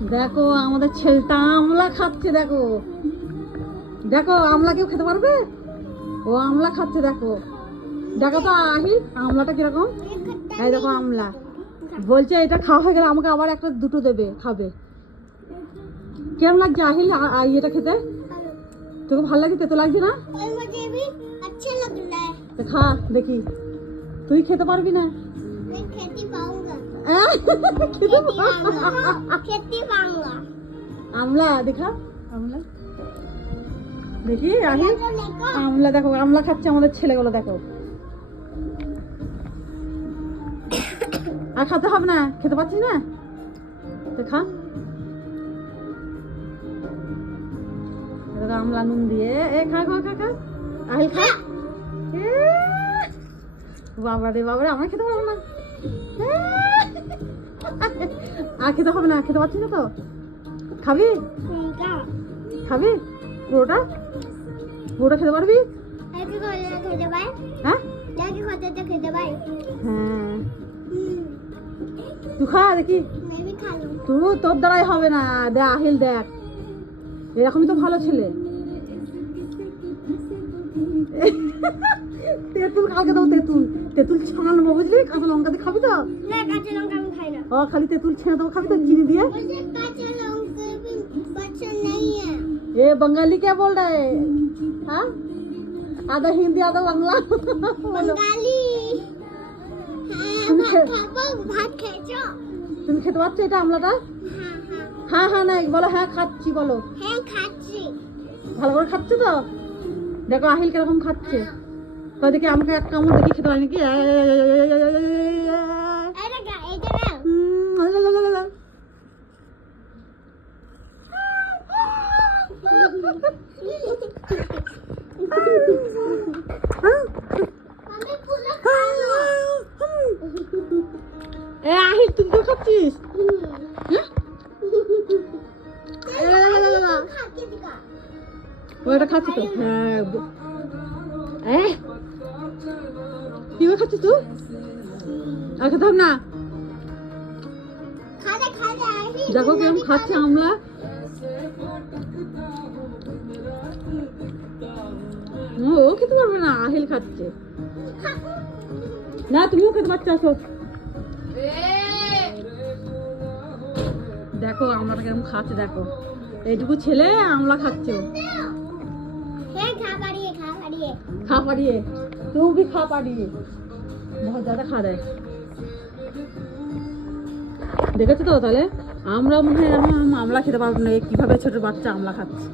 দেখো আমাদের ছেলেটা আমলা খাচ্ছে। দেখো দেখো আমলা কেউ খেতে পারবে? ও আমলা খাচ্ছে। দেখো দেখো তো আহিল আমলাটা কিরকম। এই দেখো আমলা বলছে এটা খাওয়া হয়ে গেলে আমাকে আবার একটা দুটো দেবে, খাবে। কেমন লাগছে আহিল এটা খেতে? তোকে ভালো লাগছে? তো লাগছে না? তো খা দেখি, তুই খেতে পারবি না? আমলা দেখা, আমলা দেখি আহিল আমলা। দেখো আমলা খাচ্ছে আমাদের ছেলেগুলো। দেখো আর খেতে হবে না, খেতে পাচ্ছিস না তো খা। আমলা নুন দিয়ে খা খা খা খা আহিল খা। বাবারে বাবারে আমরা খেতে পারবো না। আর খেতে হবে না, খেতে পাচ্ছিস না তো? খাবি খাবি পুরোটা? পুরোটা খেতে পারবি? হ্যাঁ হ্যাঁ তুই খা দেখি। তুই তোর দ্বারাই হবে না। দেখ আহিল দেখ, এরকমই তো ভালো ছেলে। তেঁতুল কালকে দেবো, তেঁতুল তেঁতুল ছানানো বুঝলি, কাঁচা লঙ্কা দিয়ে খাবি তো? ও খালি তেঁতুল ছেড়ে দেবো, খাবি তো চিনি দিয়ে? ए बंगाली क्या बोल रहा है? हाँ आधा हिंदी आधा बांग्ला बंगाली। ভাত খেয়েছো? তুমি খেতে পারছো এটা আমলাটা? হ্যাঁ হ্যাঁ না বলো হ্যাঁ খাচ্ছি বলো। হ্যাঁ খাচ্ছি। ভালো করে খাচ্ছো তো? দেখো আহিল কিরকম খাচ্ছে। কয় দেখি আমাকে এক কামড় দেখি খেতে পারি নাকি। আহিল তুই তো খাচ্ছিস? ওটা খাচ্ছি তো। হ্যাঁ কি খাচ্ছিস তুই? আর খেতে হবে না। দেখো কেমন খাচ্ছে আমলা। ও খেতে পারবে না, আহিল খাচ্ছে। না তুমিও খেতে পারছো, আসো। দেখো আমলাটা কেমন খাচ্ছে। দেখো এইটুকু ছেলে আমলা খাচ্ছে। खा पाड़िए तू भी खा पाड़िए, बहुत ज्यादा खा रहा है। দেখেছো তো? তাহলে আমরা মনে হয় আমলা খেতে পারবো না, কিভাবে ছোট বাচ্চা আমলা খাচ্ছে।